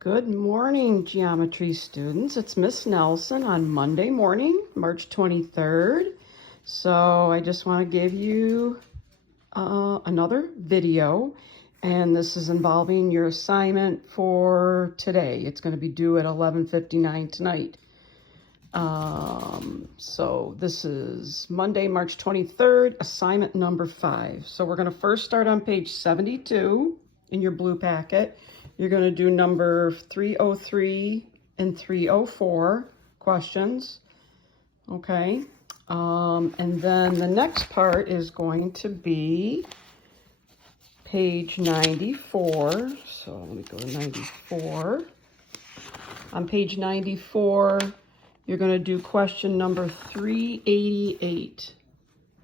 Good morning, geometry students. It's Miss Nelson on Monday morning, March 23rd. So I just want to give you another video, and this is involving your assignment for today. It's going to be due at 11:59 tonight. So this is Monday, March 23rd, assignment number 5. So we're going to first start on page 72 in your blue packet. You're going to do number 303 and 304 questions, okay? And then the next part is going to be page 94. So let me go to 94. On page 94, you're going to do question number 388.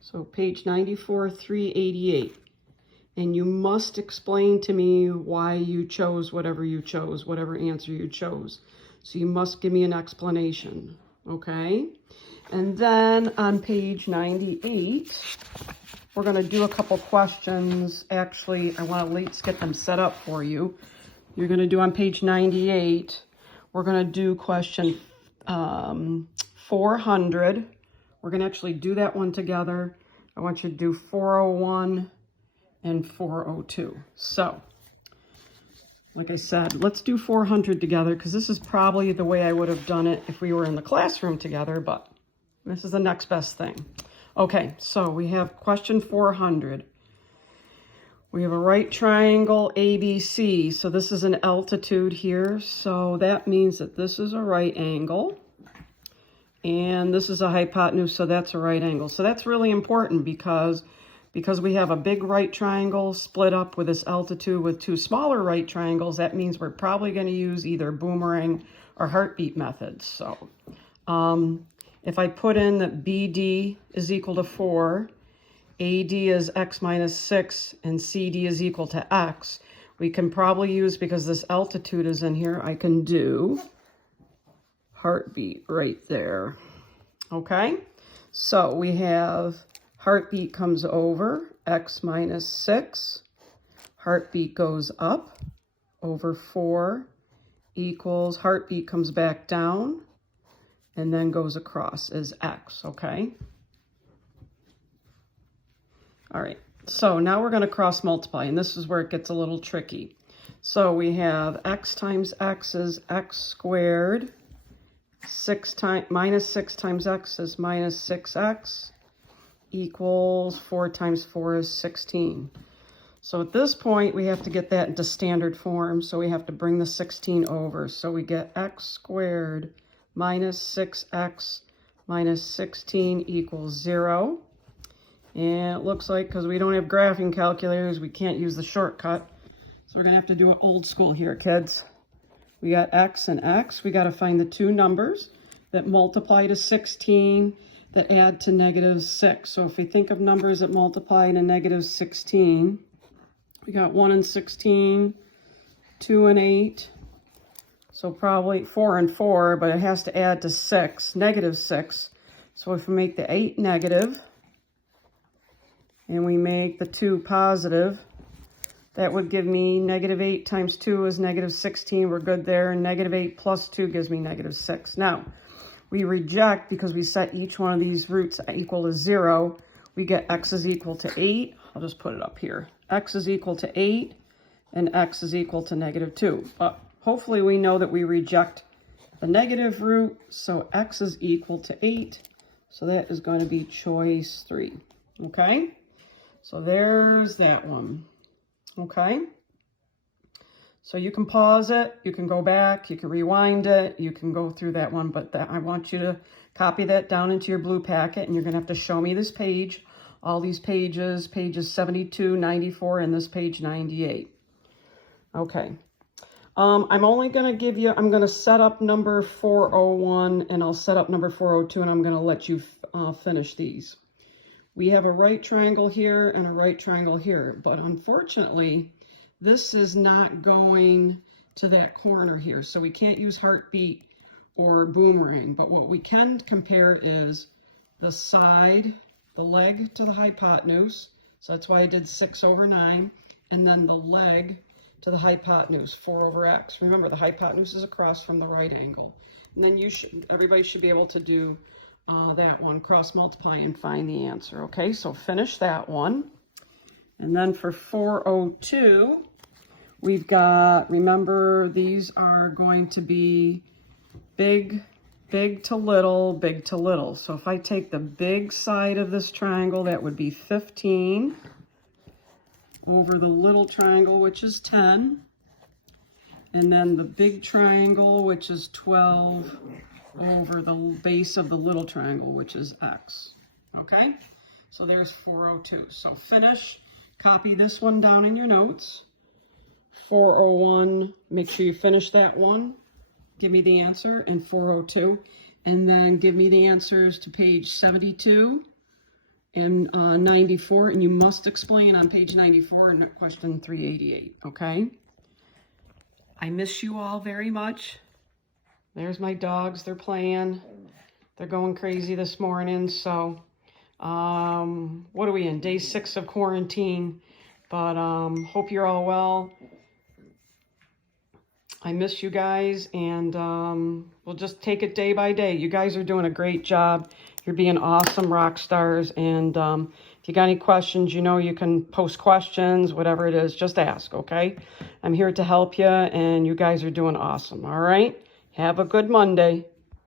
So page 94, 388. And you must explain to me why you chose whatever answer you chose. So you must give me an explanation, okay? And then on page 98, we're going to do a couple questions. Actually, I want to let's get them set up for you. You're going to do on page 98, we're going to do question 400. We're going to actually do that one together. I want you to do 401 and 402. So, like I said, let's do 400 together because this is probably the way I would have done it if we were in the classroom together, but this is the next best thing. Okay, so we have question 400. We have a right triangle ABC. So this is an altitude here. So that means that this is a right angle. And this is a hypotenuse, so that's a right angle. So that's really important because we have a big right triangle split up with this altitude with two smaller right triangles. That means we're probably going to use either boomerang or heartbeat methods. So if I put in that BD is equal to 4, AD is x minus 6, and CD is equal to x, we can probably use, because this altitude is in here, I can do heartbeat right there. Okay, so we have heartbeat comes over, x minus 6. Heartbeat goes up over 4 equals, heartbeat comes back down and then goes across as x, okay? All right, so now we're going to cross multiply, and this is where it gets a little tricky. So we have x times x is x squared. Minus 6 times x is minus 6x. Equals 4 times 4 is 16. So at this point, we have to get that into standard form. So we have to bring the 16 over. So we get x squared minus 6x minus 16 equals 0. And it looks like, because we don't have graphing calculators, we can't use the shortcut. So we're going to have to do it old school here, kids. We got x and x. We got to find the two numbers that multiply to 16 that add to negative 6. So if we think of numbers that multiply to negative 16, we got 1 and 16, 2 and 8. So probably 4 and 4, but it has to add to 6, negative 6. So if we make the 8 negative and we make the 2 positive, that would give me negative 8 times 2 is negative 16. We're good there. And negative 8 plus 2 gives me negative 6. Now, we reject because we set each one of these roots equal to 0. We get x is equal to 8. I'll just put it up here. X is equal to 8 and x is equal to negative 2. But hopefully we know that we reject the negative root. So x is equal to 8. So that is going to be choice 3. Okay? So there's that one. Okay? So you can pause it, you can go back, you can rewind it, you can go through that one, but I want you to copy that down into your blue packet, and you're going to have to show me this page, all these pages 72, 94, and this page 98. Okay. I'm only going to give you, I'm going to set up number 401, and I'll set up number 402, and I'm going to let you finish these. We have a right triangle here and a right triangle here, but unfortunately, this is not going to that corner here, so we can't use heartbeat or boomerang. But what we can compare is the side, the leg to the hypotenuse. So that's why I did 6/9. And then the leg to the hypotenuse, 4 over x. Remember, the hypotenuse is across from the right angle. And then everybody should be able to do that one, cross multiply and find the answer. Okay, so finish that one. And then for 402, we've got, remember, these are going to be big to little, big to little. So if I take the big side of this triangle, that would be 15 over the little triangle, which is 10. And then the big triangle, which is 12, over the base of the little triangle, which is x. Okay? So there's 402. So finish. Copy this one down in your notes. 401, make sure you finish that one. Give me the answer in 402. And then give me the answers to page 72 and 94. And you must explain on page 94 in question 388. Okay? I miss you all very much. There's my dogs. They're playing. They're going crazy this morning. So, what are we in? Day 6 of quarantine. But hope you're all well. I miss you guys, and we'll just take it day by day. You guys are doing a great job. You're being awesome rock stars. And if you got any questions, you know you can post questions, whatever it is, just ask, okay? I'm here to help you, and you guys are doing awesome, all right? Have a good Monday.